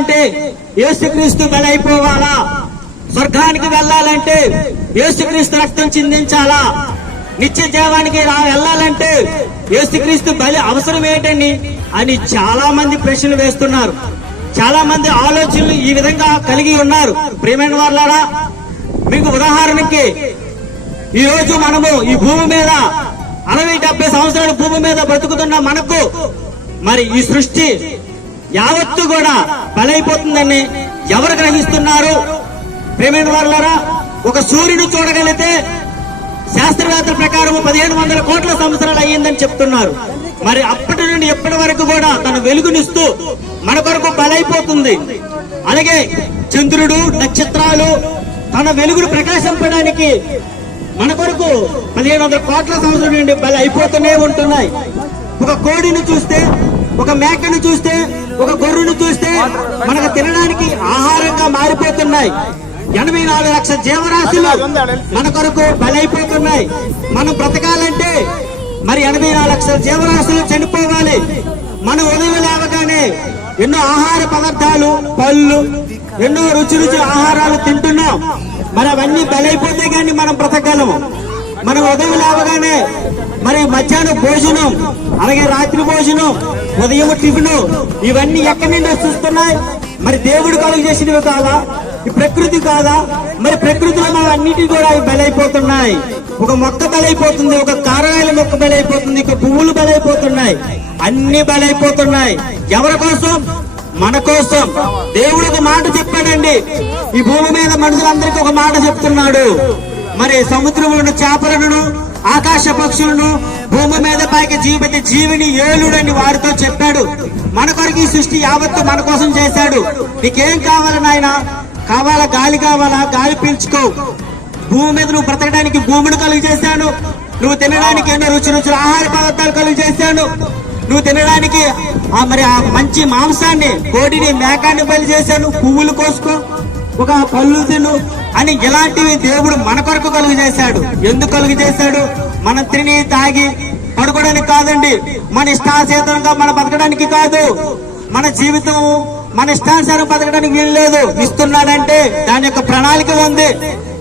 వెళ్ళాలంటే యేసుక్రీస్తు బలైపోవాలా? స్వర్గానికి వెళ్ళాలంటే యేసుక్రీస్తు రక్తం చిందించాలా? నిత్య జీవానికి రా వెళ్ళాలంటే యేసుక్రీస్తు బలి అవసరం ఏంటని అని చాలా మంది ప్రశ్నలు వేస్తున్నారు. చాలా మంది ఆలోచనలు ఈ విధంగా కలిగి ఉన్నారు. ప్రేమైన వాళ్ళారా మీకు ఉదాహరణకి ఈ రోజు మనము ఈ భూమి మీద అరవై డెబ్బై సంవత్సరాల భూమి మీద బ్రతుకుతున్న మనకు మరి ఈ సృష్టి యావత్తు కూడా బలైపోతుందని ఎవరు గ్రహిస్తున్నారు? ప్రేమైన వాళ్ళారా ఒక సూర్యుడు చూడగలిగితే శాస్త్రవేత్తల ప్రకారం పదిహేను వందల కోట్ల సంవత్సరాలు అయ్యిందని చెప్తున్నారు. మరి అప్పటి నుండి ఎప్పటి వరకు కూడా తన వెలుగునిస్తూ మన కొరకు బలైపోతుంది. అలాగే చంద్రుడు నక్షత్రాలు తన వెలుగును ప్రకాశింపడానికి మన కొరకు పదిహేను వందల కోట్ల సంవత్సరం నుండి బలి అయిపోతూనే ఉంటున్నాయి. ఒక కోడిని చూస్తే ఒక మేకను చూస్తే ఒక గొర్రెను చూస్తే మనకు తినడానికి ఆహారంగా మారిపోతున్నాయి. ఎనభై నాలుగు లక్షల జీవరాశులు మన కొరకు బలైపోతున్నాయి. మనం బ్రతకాలంటే మరి ఎనభై నాలుగు లక్షల జీవరాశులు చనిపోవాలి. మనం ఉదయం లేవగానే ఎన్నో ఆహార పదార్థాలు పళ్ళు ఎన్నో రుచి రుచి ఆహారాలు తింటున్నాం. మరి అవన్నీ బలైపోతే కానీ మనం బ్రతకగలము. మనం ఉదయం లేవగానే మరి మధ్యాహ్నం భోజనం అలాగే రాత్రి భోజనం ఉదయం టిఫిన్ ఇవన్నీ ఎక్కడి నుండి వస్తున్నాయి మరి దేవుడు కలుగు చేసినవి కాదా? ఈ ప్రకృతి కాదా? మరి ప్రకృతిలో మనం అన్నిటి కూడా అవి బలైపోతున్నాయి. ఒక మొక్క బలైపోతుంది ఒక కారణాల మొక్క బలైపోతుంది ఒక పువ్వులు బలైపోతున్నాయి. అన్ని బలైపోతున్నాయి. ఎవరి కోసం? మన కోసం. దేవుడు ఒక మాట చెప్పాడండి. ఈ భూమి మీద మనుషులందరికీ ఒక మాట చెప్తున్నాడు. మరి సముద్రములను చేపలను ఆకాశ పక్షులను భూమి మీద పైకి జీవిత జీవిని ఏలుడని వారితో చెప్పాడు. మన కొరకు ఈ సృష్టి యావత్తు మన కోసం చేశాడు. నీకేం కావాలి నాయన? కావాలా గాలి కావాలా? గాలి పీల్చుకో. భూమి మీద నువ్వు బ్రతకడానికి భూమిని కలుగు చేశాను. నువ్వు తినడానికి ఎన్నో రుచి రుచులు ఆహార పదార్థాలు కలుగు చేశాను. నువ్వు తినడానికి ఆ మరి ఆ మంచి మాంసాన్ని కోడిని మేకాన్ని బలి చేశాను. పువ్వులు కోసుకో. ఒక పళ్ళు తిను అని ఇలాంటివి దేవుడు మన కొరకు కలుగు చేశాడు. ఎందుకు కలుగు చేశాడు? మన తిని తాగి పడుకోవడానికి కాదండి. మన ఇష్టాసేతంగా మన బతకడానికి కాదు. మన జీవితం మన ఇష్టానుసారం బతకడానికి వీలు లేదు ఇస్తున్నాడంటే దాని యొక్క ప్రణాళిక ఉంది.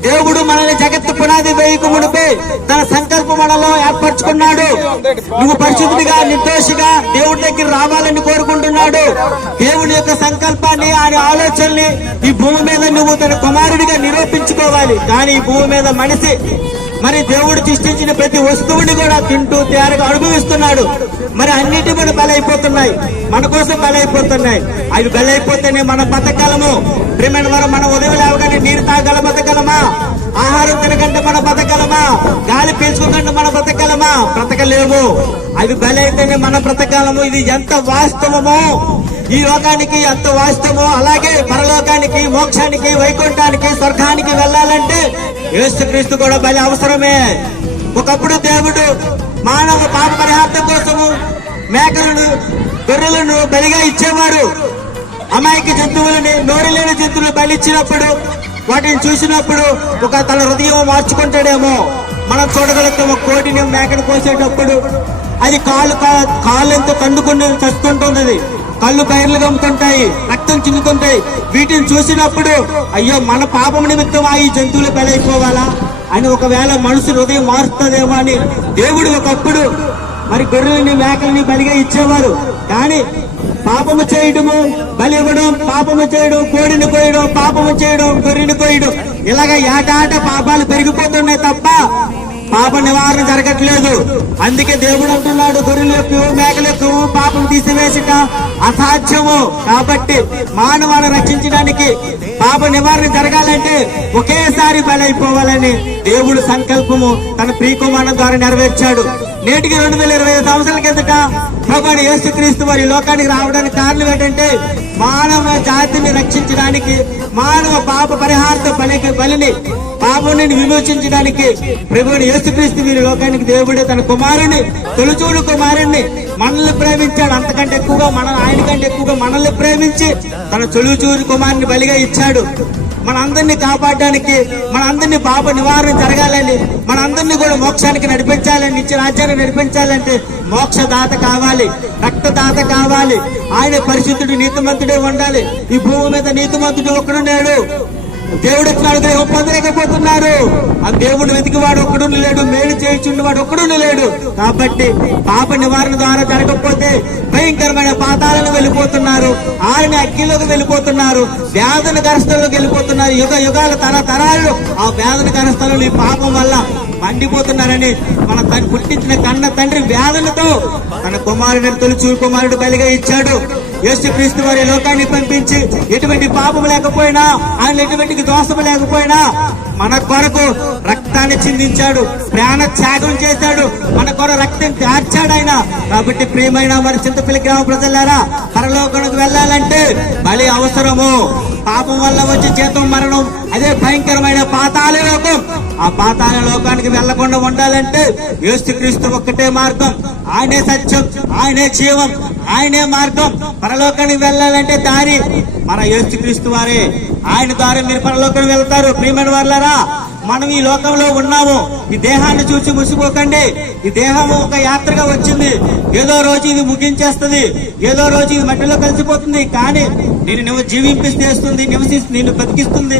దేవుడు మనల్ని జగత్తు పునాది వేయక ముడిపి తన సంకల్పం మనలో ఏర్పరచుకున్నాడు నువ్వు పరిశుద్ధిగా నిర్దోషిగా దేవుడి దగ్గర రావాలని కోరుకుంటున్నాడు. దేవుని యొక్క సంకల్పాన్ని ఆయన ఆలోచనని ఈ భూమి మీద నువ్వు తన కుమారుడిగా నిరూపించుకోవాలి. కానీ ఈ భూమి మీద మనిషి మరి దేవుడు సృష్టించిన ప్రతి వస్తువుని కూడా తింటూ తేరగా అనుభవిస్తున్నాడు. మరి అన్నిటి కూడా బలైపోతున్నాయి. మన కోసం బలైపోతున్నాయి. అవి బలైపోతేనే మన బతకలము ప్రేమైన వారు మన ఉదయం లేవగానే నీరు తాగల బతకలమా ఆహారం తినకంటే మన బతకలమా గాలి పీల్చుకోకంటే మన బ్రతకలమా బ్రతకలేము. అవి బలైతేనే మన బ్రతకాలము ఇది ఎంత వాస్తవమో? ఈ లోకానికి ఎంత వాస్తవమో? అలాగే పరలోకానికి మోక్షానికి వైకుంఠానికి స్వర్గానికి వెళ్ళాలంటే యేసుక్రీస్తు కూడా బలి అవసరమే. ఒకప్పుడు దేవుడు మానవ పాప పరిహార్థం కోసము మేకలను గొర్రెలను బలిగా ఇచ్చేవారు. అమాయక జంతువులని నోరు లేని జంతువులు బలిచ్చినప్పుడు వాటిని చూసినప్పుడు ఒక తన హృదయం మార్చుకుంటాడేమో. మనం చూడగలుగుతాం ఒక కోటిని మేకను కోసేటప్పుడు అది కాలు కా- కాలు ఎంతో కండుకుని చస్తుంటుంది కళ్ళు బయర్లు గమ్ముతుంటాయి రక్తం చిందుతుంటాయి వీటిని చూసినప్పుడు అయ్యో మన పాపం నిమిత్తం ఆ ఈ జంతువులు బలైపోవాలా? అని ఒకవేళ మనసు హృదయం మారుస్తుందేమో అని దేవుడు ఒకప్పుడు మరి గొర్రెలని మేకల్ని బలిగా ఇచ్చేవారు. కానీ పాపము చేయడము బలి ఇవ్వడం పాపము చేయడం కోడిని కోయడం పాపము చేయడం గొర్రెని కోయడం ఇలాగ ఏటాట పాపాలు పెరిగిపోతున్నాయి తప్ప పాప నివారణ జరగట్లేదు. అందుకే దేవుడు అంటున్నాడు గొర్రెలకు యొక్క పాపం తీసివేసిన అసాధ్యము. కాబట్టి మానవాన్ని రక్షించడానికి పాప నివారణ జరగాలంటే ఒకేసారి బలైపోవాలని దేవుడు సంకల్పము తన ప్రియకుమారం ద్వారా నెరవేర్చాడు. నేటికి రెండు వేల ఇరవై ఐదు సంవత్సరాల కిందట ప్రభుని యేసుక్రీస్తు వారి లోకానికి రావడానికి కారణం ఏంటంటే మానవ జాతిని రక్షించడానికి మానవ పాప పరిహార్థ పలికి బలిని పాపని విమోచించడానికి ప్రభుని యేసుక్రీస్తు వీరి లోకానికి దేవుడే తన కుమారుణ్ణి తొలిచూడు కుమారుణ్ణి మనల్ని ప్రేమించాడు. అంతకంటే ఎక్కువగా మన ఆయన కంటే ఎక్కువగా మనల్ని ప్రేమించి తన తొలిచూరు కుమారుని బలిగా ఇచ్చాడు. మన అందరిని కాపాడడానికి మన అందరినీ పాప నివారణ జరగాలని మన అందరినీ కూడా మోక్షానికి నడిపించాలని నిత్య రాజ్యాన్ని నడిపించాలంటే మోక్షదాత కావాలి రక్తదాత కావాలి. ఆయన పరిశుద్ధుడు నీతిమంతుడే ఉండాలి. ఈ భూమి మీద నీతిమంతుడు ఒక్కడున్నాడు దేవుడు వచ్చినాడు దేహం పొందలేకపోతున్నారు. ఆ దేవుడు వెతికివాడు ఒక్కడు లేడు మేలు చేయించుండేవాడు ఒక్కడు లేడు. కాబట్టి పాప నివారణ ద్వారా జరగకపోతే భయంకరమైన పాతాలను వెళ్ళిపోతున్నారు ఆయన అగ్గిలోకి వెళ్ళిపోతున్నారు వేదన గరస్థలకు వెళ్ళిపోతున్నారు యుగ యుగాల తర తరాలు ఆ వేదన గరస్థలు ఈ పాపం వల్ల మండిపోతున్నారని మన తను పుట్టించిన కన్న తండ్రి వ్యాధులతో తన కుమారుడిని తొలిచూరు కుమారుడు బలిగా ఇచ్చాడు. యేసుక్రీస్తు వారి లోకాన్ని పంపించి ఎటువంటి పాపం లేకపోయినా ఆయన ఎటువంటి దోషము లేకపోయినా మన కొరకు రక్తాన్ని చిందించాడు ప్రాణ త్యాగం చేశాడు మన కొర రక్తం కార్చాడు ఆయన. కాబట్టి ప్రియమైన మరి చింతపల్లి గ్రామ ప్రజలారా పరలోకానికి వెళ్ళాలంటే బలి అవసరము. పాపం వల్ల వచ్చే జీతం మరణం అదే భయంకరమైన పాతాల లోకం. ఆ పాతాల లోకానికి వెళ్ళకుండా ఉండాలంటే యేసుక్రీస్తు ఒక్కటే మార్గం. ఆయనే సత్యం ఆయనే జీవం ఆయనే మార్గం. పరలోకానికి వెళ్ళాలంటే దారి. మన యేసుక్రీస్తు వారే. ఆయన ద్వారా మీరు పరలోకానికి వెళ్తారు. ప్రియమైన వాళ్ళారా మనం ఈ లోకంలో ఉన్నాము. ఈ దేహాన్ని చూసి ముసిపోకండి ఈ దేహము ఒక యాత్రగా వచ్చింది. ఏదో రోజు ఇది ముగించేస్తుంది. ఏదో రోజు ఇది మట్టిలో కలిసిపోతుంది. కానీ నేను నువ్వు జీవింపిస్తేస్తుంది నివసిస్తుంది నిన్ను బతికిస్తుంది.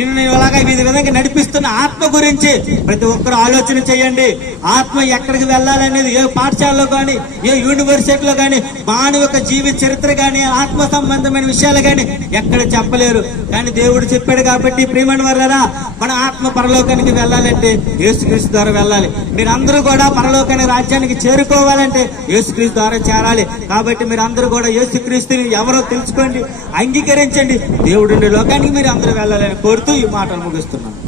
నిన్ను ఇలాగా ఈ విధంగా నడిపిస్తున్న ఆత్మ గురించి ప్రతి ఒక్కరు ఆలోచన చేయండి. ఆత్మ ఎక్కడికి వెళ్ళాలనేది ఏ పాఠశాలలో కానీ ఏ యూనివర్సిటీలో కానీ మానవ యొక్క జీవిత చరిత్ర కానీ ఆత్మ సంబంధమైన విషయాలు కానీ ఎక్కడ చెప్పలేరు. కానీ దేవుడు చెప్పాడు కాబట్టి ప్రేమని వర్లరా మన ఆత్మ పరలోకానికి వెళ్ళాలంటే యేసుక్రీస్తు ద్వారా వెళ్ళాలి. మీరందరూ కూడా పరలోకాన్ని రాజ్యానికి చేరుకోవాలంటే యేసుక్రీస్తు ద్వారా చేరాలి. కాబట్టి మీరు అందరూ కూడా యేసుక్రీస్తుని ఎవరో తెలుసుకోండి అంగీకరించండి. దేవుడు లోకానికి మీరు అందరూ వెళ్ళాలని కోరుతూ ఈ మాటలు ముగిస్తున్నాను.